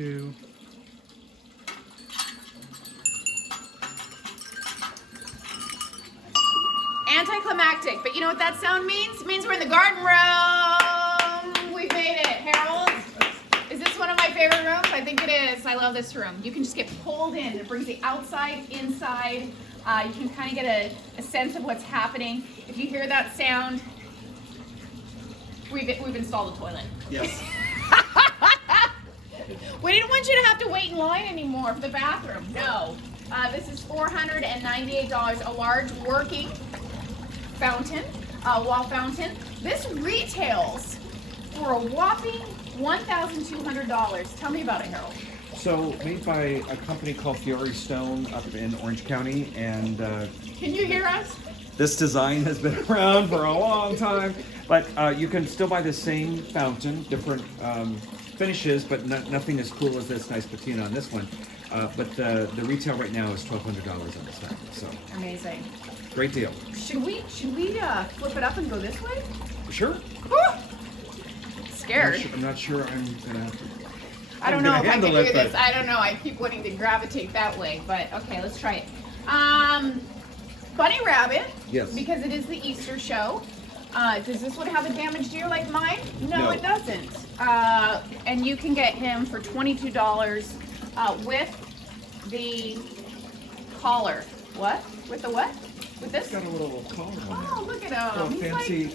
2. Anticlimactic, but you know what that sound means? It means we're in the garden room. We made it, Harold. Is this one of my favorite rooms? I think it is. I love this room. You can just get pulled in. It brings the outside, inside. You can kind of get a sense of what's happening. If you hear that sound, we've installed a toilet. Yes. We didn't want you to have to wait in line anymore for the bathroom. No. This is $498, a large working fountain, wall fountain. This retails for a whopping $1,200. Tell me about it, Harold. So made by a company called Fiore Stone up in Orange County, and Can you hear us? this design has been around for a long time. But you can still buy the same fountain, different finishes, but nothing as cool as this nice patina on this one. But the retail right now is $1,200 on this fountain. So Amazing. great deal. Should we flip it up and go this way? Sure. Woo! Scared. I'm not sure I'm gonna. I don't know if I can do handle it, this. but- I don't know. I keep wanting to gravitate that way, but okay, let's try it. Bunny Rabbit. Yes. Because it is the Easter show. Does this one have a damaged ear like mine? No, it doesn't. And you can get him for $22 with the collar. What? With the what? With this? It's got a little collar on it. Oh, look at him. Little He's fancy.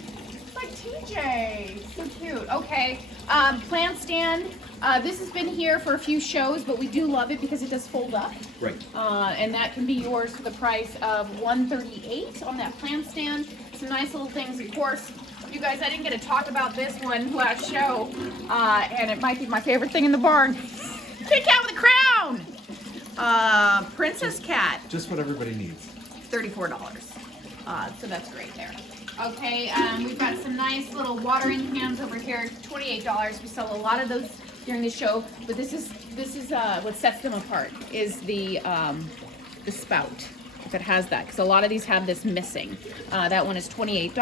like TJ. So cute. Okay. Plant stand. This has been here for a few shows, but we do love it because it does fold up. Right. And that can be yours for the price of $138 on that plant stand. Some nice little things, of course. You guys, I didn't get to talk about this one last show, and it might be my favorite thing in the barn. Kitty cat with a crown. Princess cat. Just what everybody needs. $34. So that's great there. Okay, we've got some nice little watering cans over here, $28. We sell a lot of those during the show, but this is what sets them apart is the spout. If it has that, because a lot of these have this missing. That one is $28.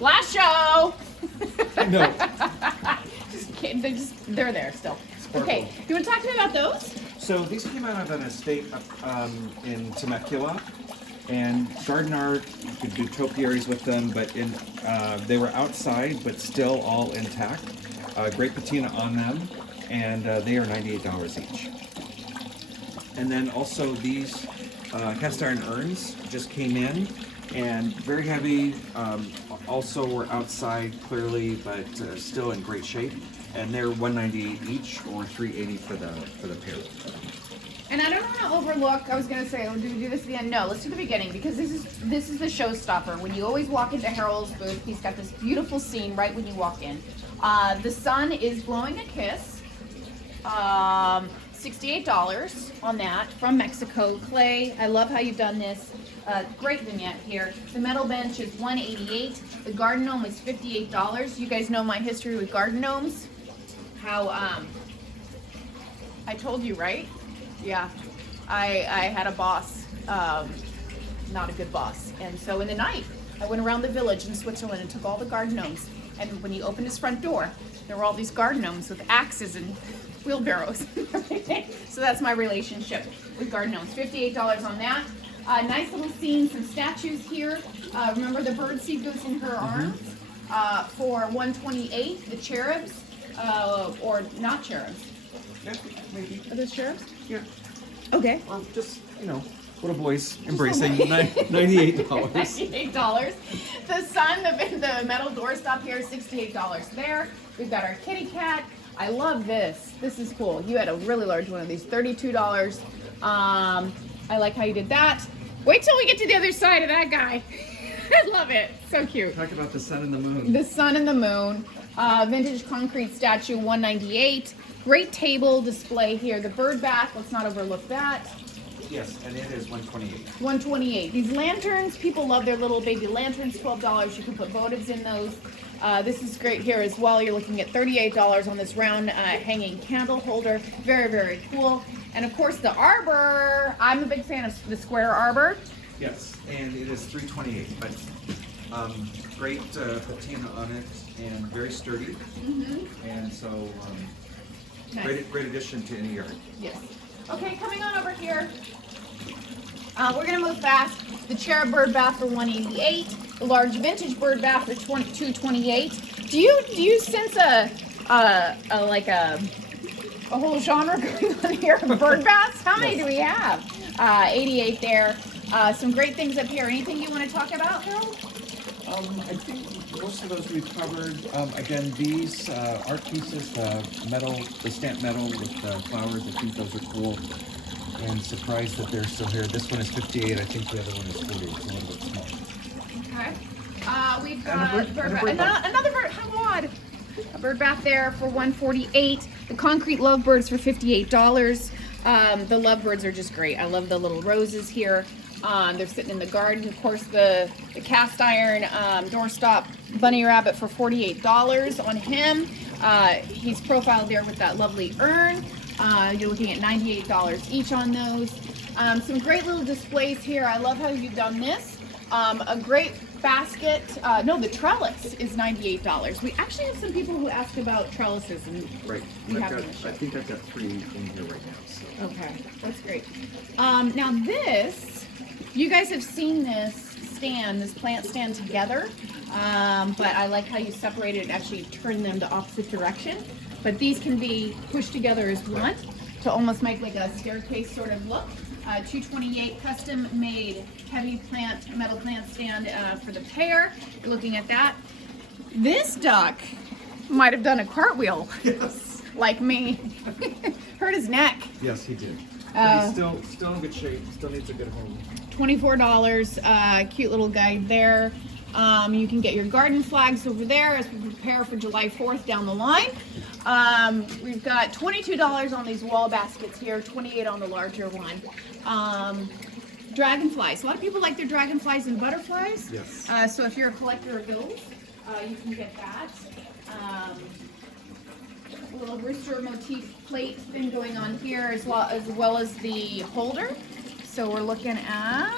Last show. No. Just kidding. They're there still. Sparkle. Okay, you want to talk to me about those? So these came out of an estate up in Temecula, and garden art. You could do topiaries with them, but they were outside, but still all intact. Great patina on them, and they are $98 each. And then also these cast iron urns just came in, and very heavy. Also were outside clearly, but still in great shape. And they're $198 each, or $380 for the pair. And I don't want to overlook. I was gonna say, do we do this at the end? No, let's do the beginning because this is the showstopper. When you always walk into Harold's booth, he's got this beautiful scene right when you walk in. The sun is blowing a kiss. $68 on that from Mexico. Clay, I love how you've done this. Great vignette here. The metal bench is $188. The garden gnome is $58. You guys know my history with garden gnomes. How I told you, right? Yeah, I had a boss, not a good boss. And so in the night, I went around the village in Switzerland and took all the garden gnomes. And when he opened his front door, there were all these garden gnomes with axes and wheelbarrows and everything. So that's my relationship with garden gnomes. $58 on that. Nice little scene, some statues here. Remember the bird seed goes in her arms for $128. The cherubs, or not cherubs. Yeah, maybe. Are those cherubs? Yeah. Okay. Or just, little boys embracing $98. $98. The sun, the metal doorstop here is $68 there. We've got our kitty cat. I love this. This is cool. You had a really large one of these, $32. I like how you did that. Wait till we get to the other side of that guy. I love it. So cute. Talk about the sun and the moon. The sun and the moon. Vintage concrete statue, $198. Great table display here. The bird bath, let's not overlook that. Yes, and it is $128. $128. These lanterns, people love their little baby lanterns, $12. You can put votives in those. This is great here as well. You're looking at $38 on this round hanging candle holder. Very, very cool. And of course the arbor. I'm a big fan of the square arbor. Yes, and it is $328. But Great patina on it and very sturdy. And so Nice. great addition to any yard. Yes. Okay, coming on over here. We're gonna move fast. The cherub bird bath for $188. The large vintage bird bath for $228. Do you sense a whole genre going on here of bird baths? How many do we have? 88 there. Some great things up here. Anything you want to talk about, Harold? I think most of those we've covered. Again, these art pieces, the stamped metal with flowers, I think those are cool. And surprised that they're still here. This one is 58. I think the other one is 40. It's a little bit small. Okay. We've And a got bird- and a bird bath. another bird. How odd. A bird bath there for $148. The concrete lovebirds for $58. The lovebirds are just great. I love the little roses here. They're sitting in the garden. Of course, the cast iron doorstop bunny rabbit for $48 on him. He's profiled there with that lovely urn. You're looking at $98 each on those. Some great little displays here. I love how you've done this. A great basket. No, the trellis is $98. We actually have some people who asked about trellises, and Right. we I've have got, them to show. I think I've got 3 in here right now. So. Okay, that's great. Now this, you guys have seen this plant stand together, but I like how you separate it and actually turn them the opposite direction. But these can be pushed together as one to almost make like a staircase sort of look. $228 custom made heavy metal plant stand for the pair. You're looking at that. This duck might have done a cartwheel. Yes. Like me. Hurt his neck. Yes, he did. But he's still in good shape. Still needs a good home. $24. Cute little guide there. You can get your garden flags over there as we prepare for July 4th down the line. We've got $22 on these wall baskets here, $28 on the larger one. Dragonflies. A lot of people like their dragonflies and butterflies. Yes. So if you're a collector of those, you can get that. A little rooster motif plate thing going on here as well as the holder. So we're looking at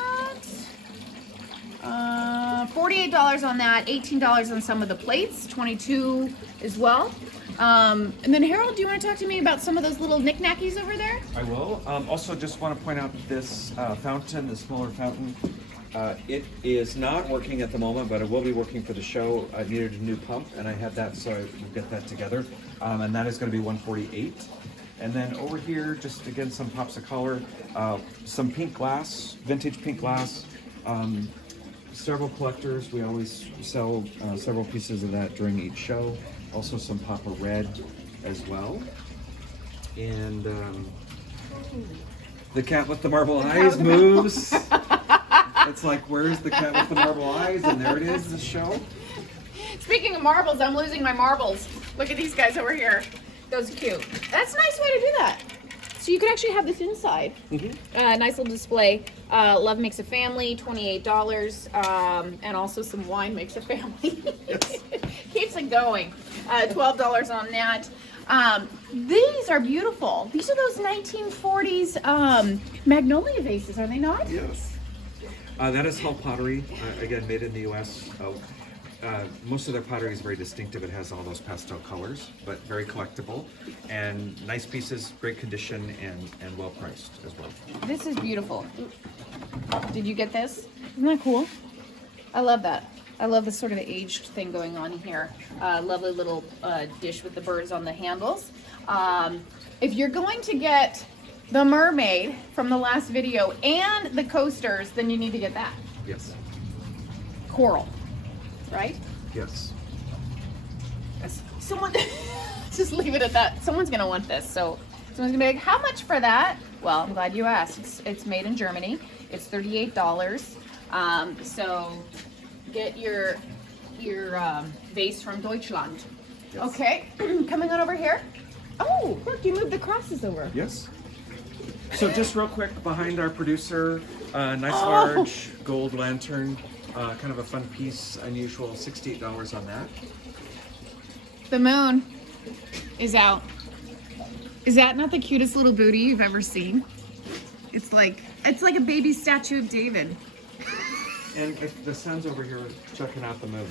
$48 on that, $18 on some of the plates, $22 as well. And then Harold, do you want to talk to me about some of those little knickknackies over there? I will. Also, just want to point out this fountain, the smaller fountain. It is not working at the moment, but it will be working for the show. I needed a new pump, and I had that, so we'll get that together. And that is going to be $148. And then over here, just again, some pops of color, some pink glass, vintage pink glass. Several collectors. We always sell several pieces of that during each show. Also some pop of red as well. And the cat with the marble eyes moves. It's like, where's the cat with the marble eyes? And there it is, the show. Speaking of marbles, I'm losing my marbles. Look at these guys over here. Those are cute. That's a nice way to do that. So you could actually have this inside. Nice little display. Love makes a family, $28. And also some wine makes a family. Yes. Keeps it going. $12 on that. These are beautiful. These are those 1940s magnolia vases, are they not? Yes. That is Hull pottery, again, made in the U.S. Most of their pottery is very distinctive. It has all those pastel colors, but very collectible. And nice pieces, great condition, and well priced as well. This is beautiful. Did you get this? Isn't that cool? I love that. I love the sort of aged thing going on here. Lovely little dish with the birds on the handles. If you're going to get the mermaid from the last video and the coasters, then you need to get that. Yes. Coral, right? Yes. Someone, just leave it at that. Someone's gonna want this. So someone's gonna be like, how much for that? Well, I'm glad you asked. It's made in Germany. It's $38. So get your vase from Deutschland. Yes. Okay, coming on over here. Oh, look, you moved the crosses over. Yes. So just real quick, behind our producer, nice large gold lantern, kind of a fun piece, unusual, $68 on that. The moon is out. Is that not the cutest little booty you've ever seen? It's like a baby statue of David. And if the sun's over here checking out the moon.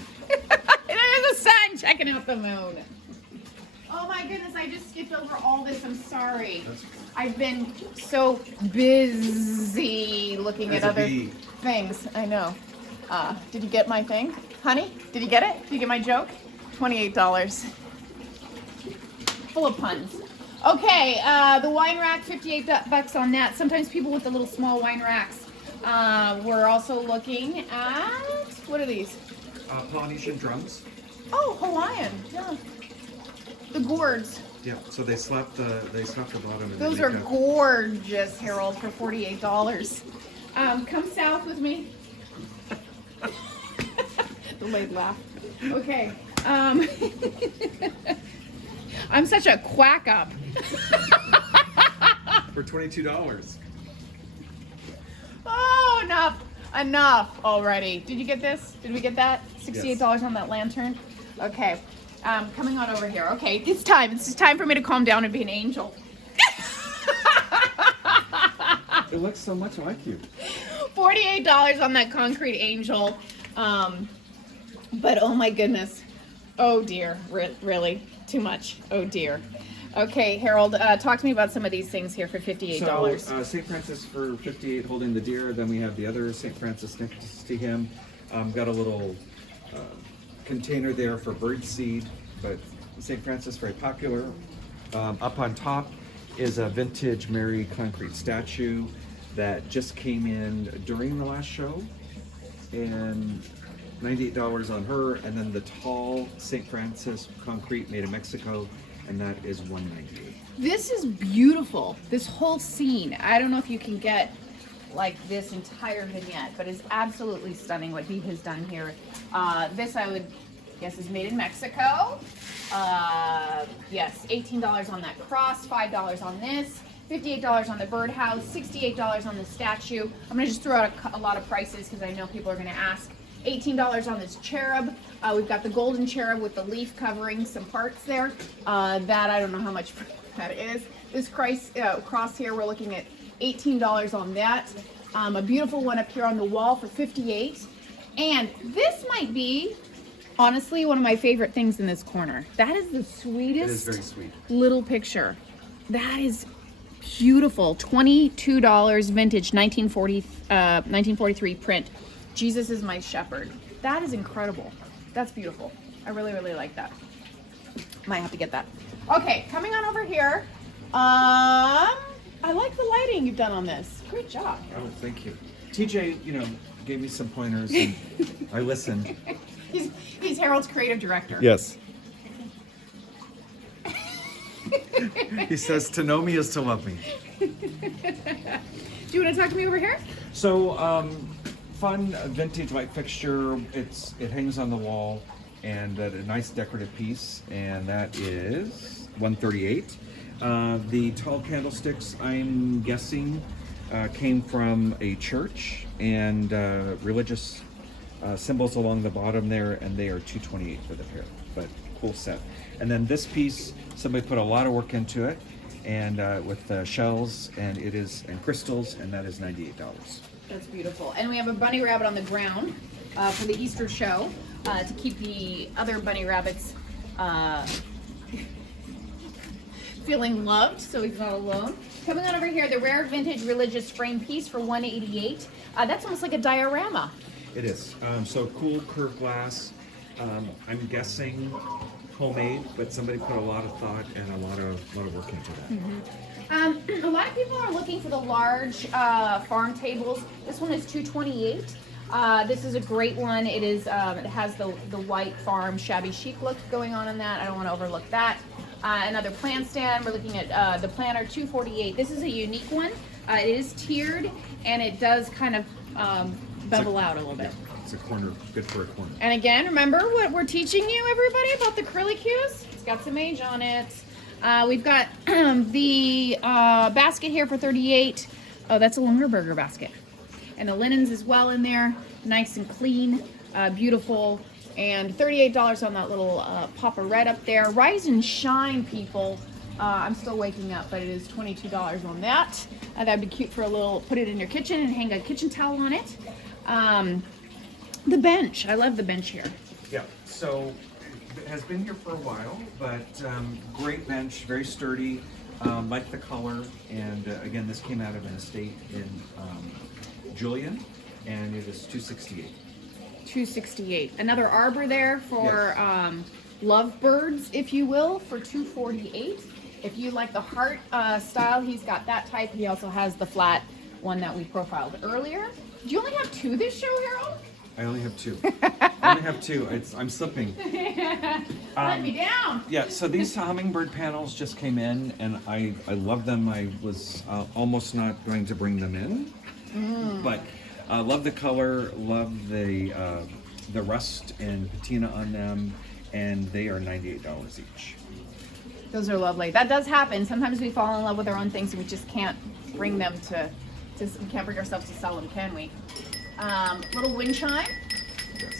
There's a sun checking out the moon. Oh my goodness, I just skipped over all this. I'm sorry. I've been so busy looking at There's a other bee. things. I know. Did you get my thing? Honey, did you get it? Did you get my joke? $28. Full of puns. Okay, the wine rack, $58 on that. Sometimes people with the little small wine racks. We're also looking at, what are these? Polynesian drums. Oh, Hawaiian. Yeah. The gourds. Yeah, so they slap the bottom. And Those they are make a- gorgeous, Harold, for $48. Come south with me. The late laugh. Okay. I'm such a quack up. for $22. Oh, enough already. Did you get this? Did we get that? $68 on that lantern. Okay. Coming on over here. Okay, it's time. It's time for me to calm down and be an angel. It looks so much like you. $48 on that concrete angel. But oh my goodness. Oh dear. Really? Too much. Oh dear. Okay, Harold, talk to me about some of these things here for $58. So St. Francis for $58 holding the deer. Then we have the other St. Francis next to him. Got a little container there for bird seed, but St. Francis very popular. Up on top is a vintage Mary concrete statue that just came in during the last show, and $98 on her. And then the tall St. Francis concrete made in Mexico, and that is $198. This is beautiful. This whole scene. I don't know if you can get like this entire vignette, but it's absolutely stunning what he has done here. This I would guess is made in Mexico. Yes, $18 on that cross, $5 on this, $58 on the birdhouse, $68 on the statue. I'm gonna just throw out a lot of prices because I know people are gonna ask. $18 on this cherub. We've got the golden cherub with the leaf covering some parts there. That I don't know how much that is. This cross here, we're looking at $18 on that. A beautiful one up here on the wall for $58. And this might be, honestly, one of my favorite things in this corner. That is the It is sweetest very sweet. little picture. That is beautiful. $22 vintage 1943 print. Jesus is my shepherd. That is incredible. That's beautiful. I really, really like that. Might have to get that. Okay, coming on over here. I like the lighting you've done on this. Great job. Oh, thank you. TJ, gave me some pointers, and I listened. He's Harold's creative director. Yes. He says to know me is to love me. Do you want to talk to me over here? So, fun vintage light fixture. It hangs on the wall, and a nice decorative piece, and that is $138. The tall candlesticks, I'm guessing, came from a church, and religious symbols along the bottom there, and they are $228 for the pair. But cool set. And then this piece, somebody put a lot of work into it, and with shells and crystals, and that is $98. That's beautiful. And we have a bunny rabbit on the ground for the Easter show to keep the other bunny rabbits feeling loved, so he's not alone. Coming on over here, the rare vintage religious frame piece for $188. That's almost like a diorama. It is. So cool curved glass. I'm guessing homemade, but somebody put a lot of thought and a lot of work into that. A lot of people are looking for the large farm tables. This one is $228. This is a great one. It is. It has the white farm shabby chic look going on in that. I don't want to overlook that. Another plant stand. We're looking at the planter, $248. This is a unique one. It is tiered, and it does kind of bevel out a little bit. It's a corner, good for a corner. And again, remember what we're teaching you, everybody, about the curlicues? It's got some age on it. We've got the basket here for $38. Oh, that's a Lungerberger basket. And the linens as well in there, nice and clean, beautiful. And $38 on that little Papa Red up there. Rise and shine, people. I'm still waking up, but it is $22 on that. That'd be cute for a little, put it in your kitchen and hang a kitchen towel on it. The bench. I love the bench here. Yeah, so it has been here for a while, but great bench, very sturdy. Like the color, and again, this came out of an estate in Julian, and it is $268. $268. Another arbor there for lovebirds, if you will, for $248. If you like the heart style, he's got that type. He also has the flat one that we profiled earlier. Do you only have two this show, Harold? I only have two. I only have two. I'm slipping. Let me down. Yeah, so these hummingbird panels just came in, and I love them. I was almost not going to bring them in, but love the color, love the rust and patina on them, and they are $98 each. Those are lovely. That does happen. Sometimes we fall in love with our own things and we just can't bring them we can't bring ourselves to sell them, can we? Little wind chime.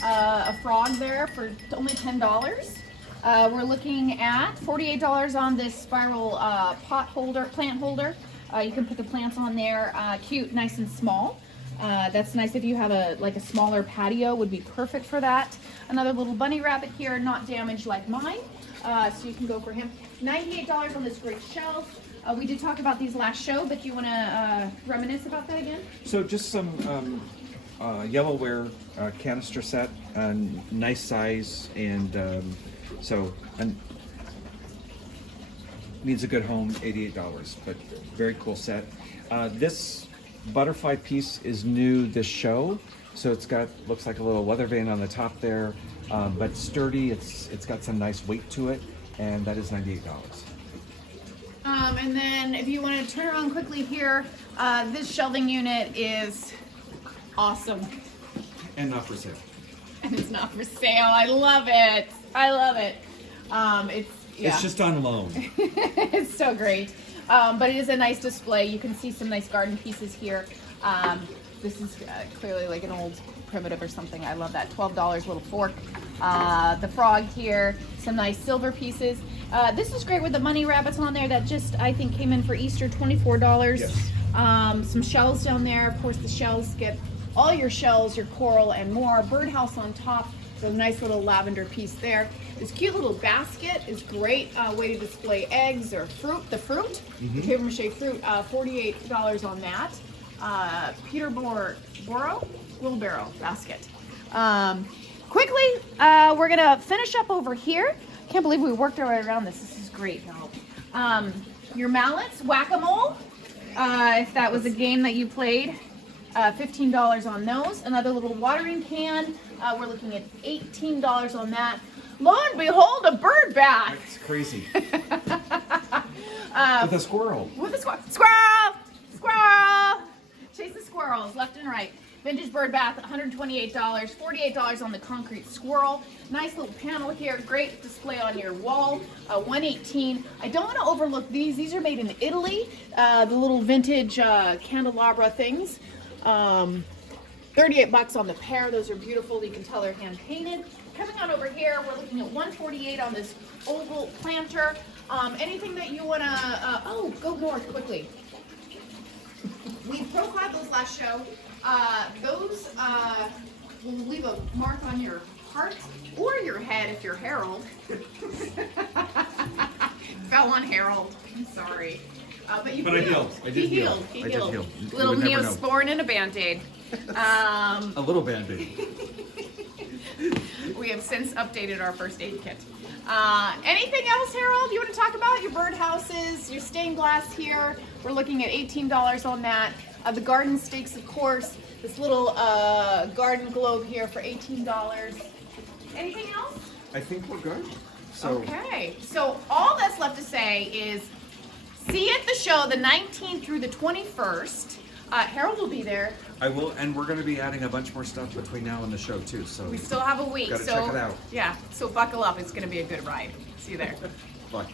A frog there for only $10. We're looking at $48 on this spiral plant holder. You can put the plants on there, cute, nice and small. That's nice if you have a smaller patio, would be perfect for that. Another little bunny rabbit here, not damaged like mine, so you can go for him. $98 on this great shelf. We did talk about these last show, but do you want to reminisce about that again? So just some Yellowware canister set, nice size, and needs a good home, $88, but very cool set. This butterfly piece is new this show, so looks like a little weather vane on the top there, but sturdy. It's got some nice weight to it, and that is $98. And then if you want to turn around quickly here, this shelving unit is awesome. And not for sale. And it's not for sale. I love it. I love it. It's just on loan. It's so great. But it is a nice display. You can see some nice garden pieces here. This is clearly like an old primitive or something. I love that. $12 little fork. The frog here. Some nice silver pieces. This is great with the money rabbits on there that just, I think, came in for Easter, $24. Yes. Some shells down there. Of course, the shells get all your shells, your coral, and more. Birdhouse on top. So nice little lavender piece there. This cute little basket is great way to display eggs or fruit. The fruit, the paper mache fruit, $48 on that. Peterborough wheelbarrow basket. Quickly, we're gonna finish up over here. Can't believe we worked our way around this. This is great, y'all. Your mallets, whack-a-mole. If that was a game that you played, $15 on those. Another little watering can. We're looking at $18 on that. Lo and behold, a bird bath. It's crazy. With a squirrel. With a squirrel! Squirrel! Chase the squirrels left and right. Vintage bird bath, $128. $48 on the concrete squirrel. Nice little panel here. Great display on your wall. $118. I don't want to overlook these. These are made in Italy. The little vintage candelabra things. 38 bucks on the pair. Those are beautiful. You can tell they're hand painted. Coming on over here, we're looking at $148 on this oval planter. Anything that you want to, go north quickly. We profiled those last show. Those will leave a mark on your heart or your head if you're Harold. Fell on Harold. I'm sorry. But I healed. I did heal. He healed. Little Neosporin and a Band-Aid. A little Band-Aid. We have since updated our first aid kit. Anything else, Harold, you want to talk about? Your birdhouses, your stained glass here. We're looking at $18 on that. The garden stakes, of course. This little garden globe here for $18. Anything else? I think we're good. Okay, so all that's left to say is see you at the show the 19th through the 21st. Harold will be there. I will, and we're going to be adding a bunch more stuff between now and the show too. So We still have a week, gotta so check it out. yeah, so buckle up. It's going to be a good ride. See you there. Bye.